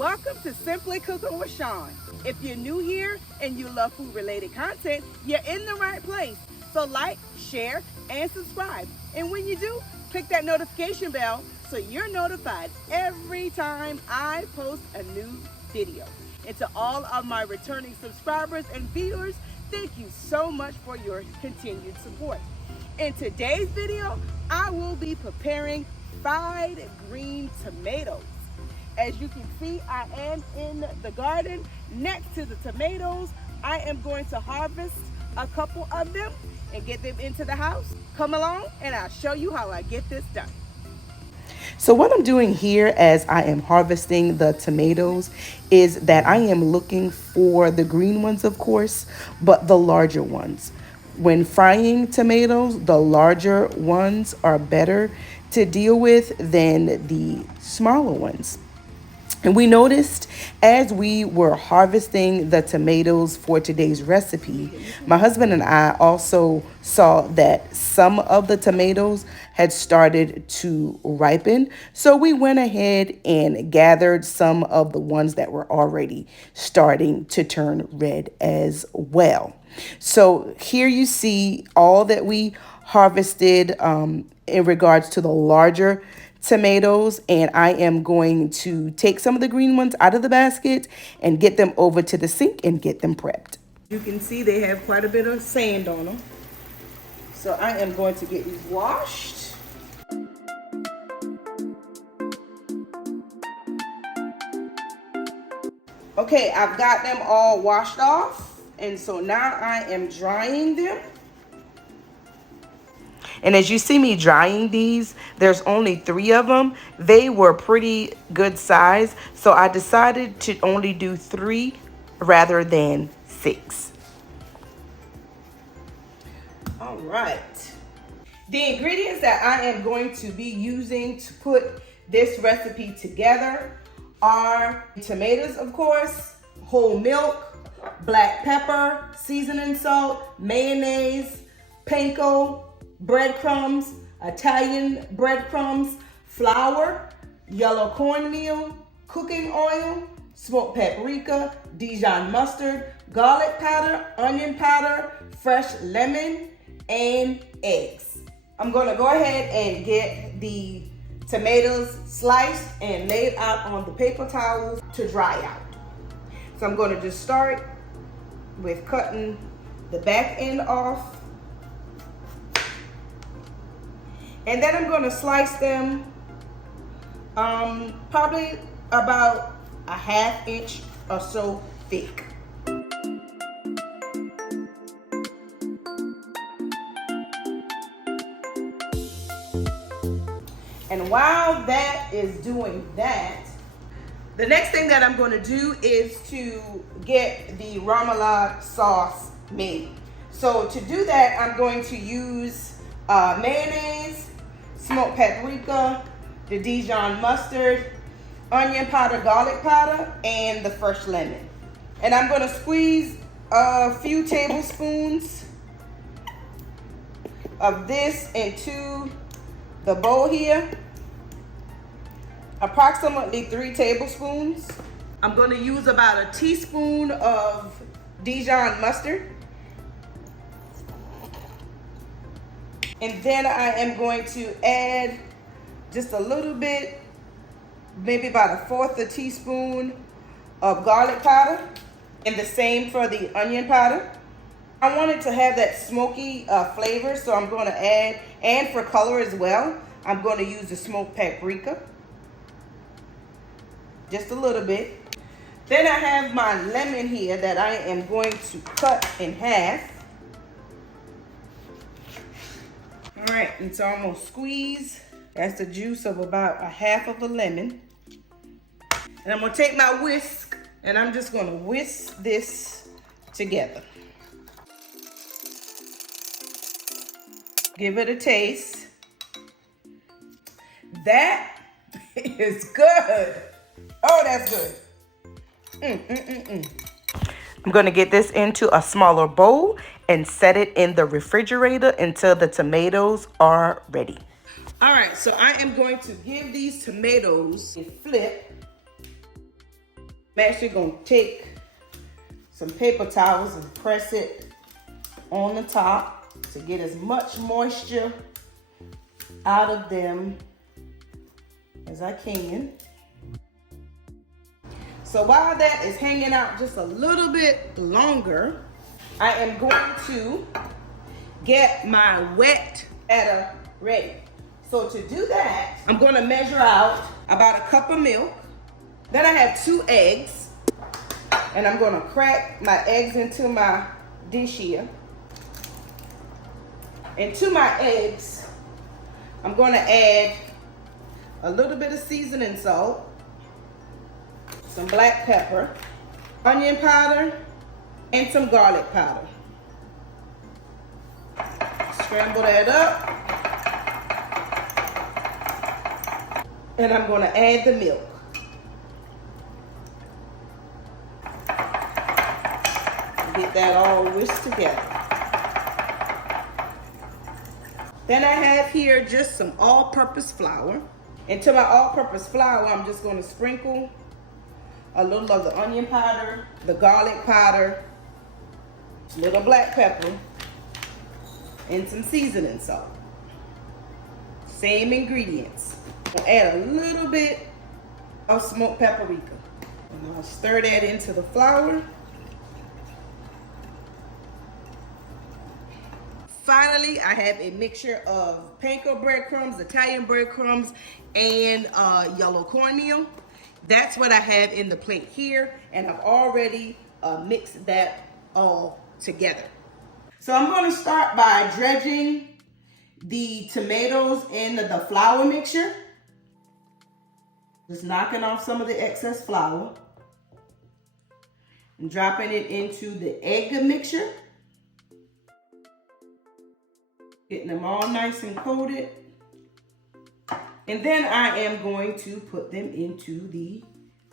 Welcome to Simply Cooking with Shawn. If you're new here and you love food-related content, you're in the right place. So like, share, and subscribe. And when you do, click that notification bell so you're notified every time I post a new video. And to all of my returning subscribers and viewers, thank you so much for your continued support. In today's video, I will be preparing fried green tomatoes. As you can see, I am in the garden next to the tomatoes. I am going to harvest a couple of them and get them into the house. Come along and I'll show you how I get this done. So what I'm doing here as I am harvesting the tomatoes is that I am looking for the green ones, of course, but the larger ones. When frying tomatoes, the larger ones are better to deal with than the smaller ones. And we noticed as we were harvesting the tomatoes for today's recipe, my husband and I also saw that some of the tomatoes had started to ripen. So we went ahead and gathered some of the ones that were already starting to turn red as well. So here you see all that we harvested in regards to the larger tomatoes, and I am going to take some of the green ones out of the basket and get them over to the sink and get them prepped. You can see they have quite a bit of sand on them. So I am going to get these washed. Okay, I've got them all washed off, and so now I am drying them. And as you see me drying these, there's only 3 of them. They were pretty good size, so I decided to only do 3 rather than 6. All right. The ingredients that I am going to be using to put this recipe together are tomatoes, of course, whole milk, black pepper, seasoning salt, mayonnaise, panko, breadcrumbs, Italian breadcrumbs, flour, yellow cornmeal, cooking oil, smoked paprika, Dijon mustard, garlic powder, onion powder, fresh lemon, and eggs. I'm gonna go ahead and get the tomatoes sliced and laid out on the paper towels to dry out. So I'm gonna just start with cutting the back end off. And then I'm going to slice them probably about a ½ inch or so thick. And while that is doing that, the next thing that I'm going to do is to get the remoulade sauce made. So to do that, I'm going to use mayonnaise, smoked paprika, the Dijon mustard, onion powder, garlic powder, and the fresh lemon. And I'm going to squeeze a few tablespoons of this into the bowl here. Approximately 3 tablespoons. I'm going to use about a teaspoon of Dijon mustard. And then I am going to add just a little bit, maybe about 1/4 teaspoon of garlic powder, and the same for the onion powder. I wanted to have that smoky flavor, so I'm going to add, and for color as well, I'm going to use the smoked paprika. Just a little bit. Then I have my lemon here that I am going to cut in half. All right, and so I'm gonna squeeze, that's the juice of about a half of a lemon. And I'm gonna take my whisk and I'm just gonna whisk this together. Give it a taste. That is good. Oh, that's good. I'm going to get this into a smaller bowl and set it in the refrigerator until the tomatoes are ready. All right, so I am going to give these tomatoes a flip. I'm actually gonna take some paper towels and press it on the top to get as much moisture out of them as I can. So while that is hanging out just a little bit longer, I am going to get my wet batter ready. So to do that, I'm going to measure out about a cup of milk. Then I have 2 eggs, and I'm going to crack my eggs into my dish here. And to my eggs, I'm going to add a little bit of seasoning salt, some black pepper, onion powder, and some garlic powder. Scramble that up. And I'm going to add the milk. Get that all whisked together. Then I have here just some all-purpose flour. And to my all-purpose flour, I'm just going to sprinkle a little of the onion powder, the garlic powder, a little black pepper, and some seasoning salt. Same ingredients. I'll add a little bit of smoked paprika. And I'll stir that into the flour. Finally, I have a mixture of Panko breadcrumbs, Italian breadcrumbs, and yellow cornmeal. That's what I have in the plate here, and I've already mixed that all together. So I'm going to start by dredging the tomatoes in the flour mixture. Just knocking off some of the excess flour and dropping it into the egg mixture. Getting them all nice and coated. And then I am going to put them into the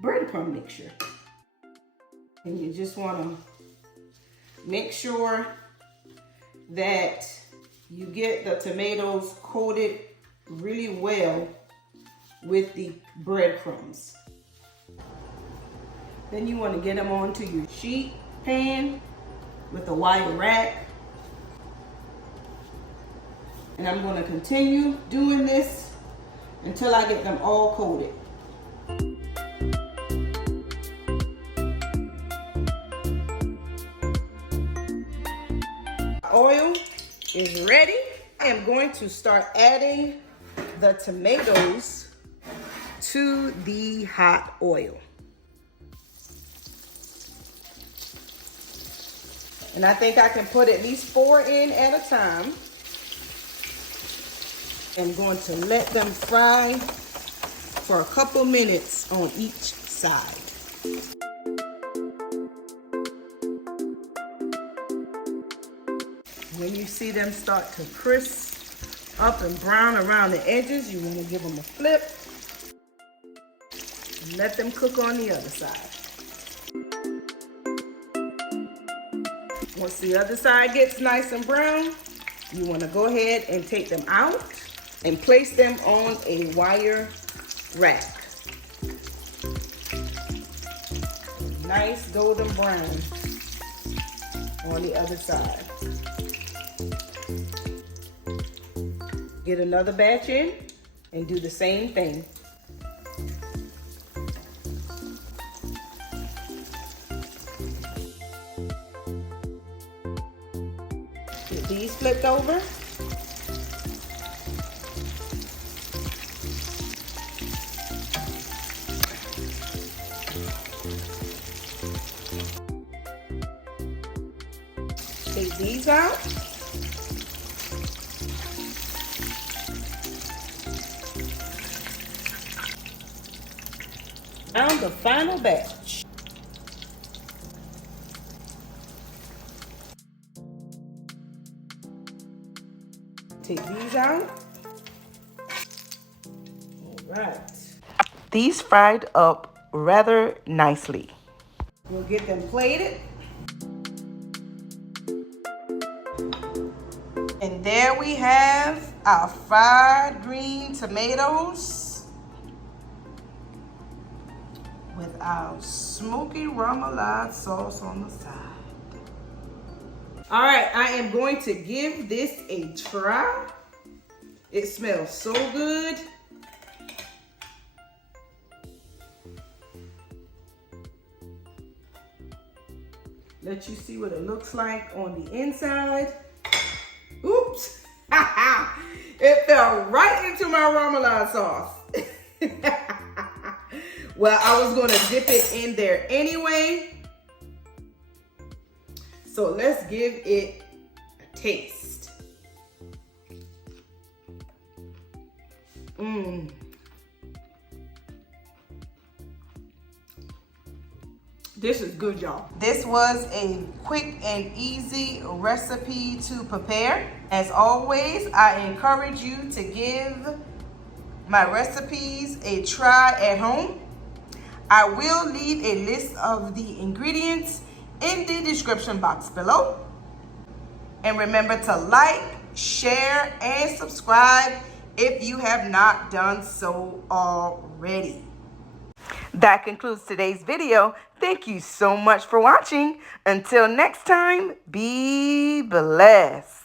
breadcrumb mixture. And you just want to make sure that you get the tomatoes coated really well with the breadcrumbs. Then you want to get them onto your sheet pan with a wire rack. And I'm going to continue doing this until I get them all coated. Oil is ready. I am going to start adding the tomatoes to the hot oil. And I think I can put at least 4 in at a time. I'm going to let them fry for a couple minutes on each side. When you see them start to crisp up and brown around the edges, you want to give them a flip. And let them cook on the other side. Once the other side gets nice and brown, you want to go ahead and take them out and place them on a wire rack. Nice golden brown on the other side. Get another batch in and do the same thing. Get these flipped over. Take these out. Now the final batch. Take these out. All right. These fried up rather nicely. We'll get them plated. And there we have our fried green tomatoes with our Smoky Remoulade Sauce on the side. All right, I am going to give this a try. It smells so good. Let you see what it looks like on the inside. Oops. It fell right into my remoulade sauce. Well, I was going to dip it in there anyway. So let's give it a taste. This is good, y'all. This was a quick and easy recipe to prepare. As always, I encourage you to give my recipes a try at home. I will leave a list of the ingredients in the description box below. And remember to like, share, and subscribe if you have not done so already. That concludes today's video. Thank you so much for watching. Until next time, be blessed.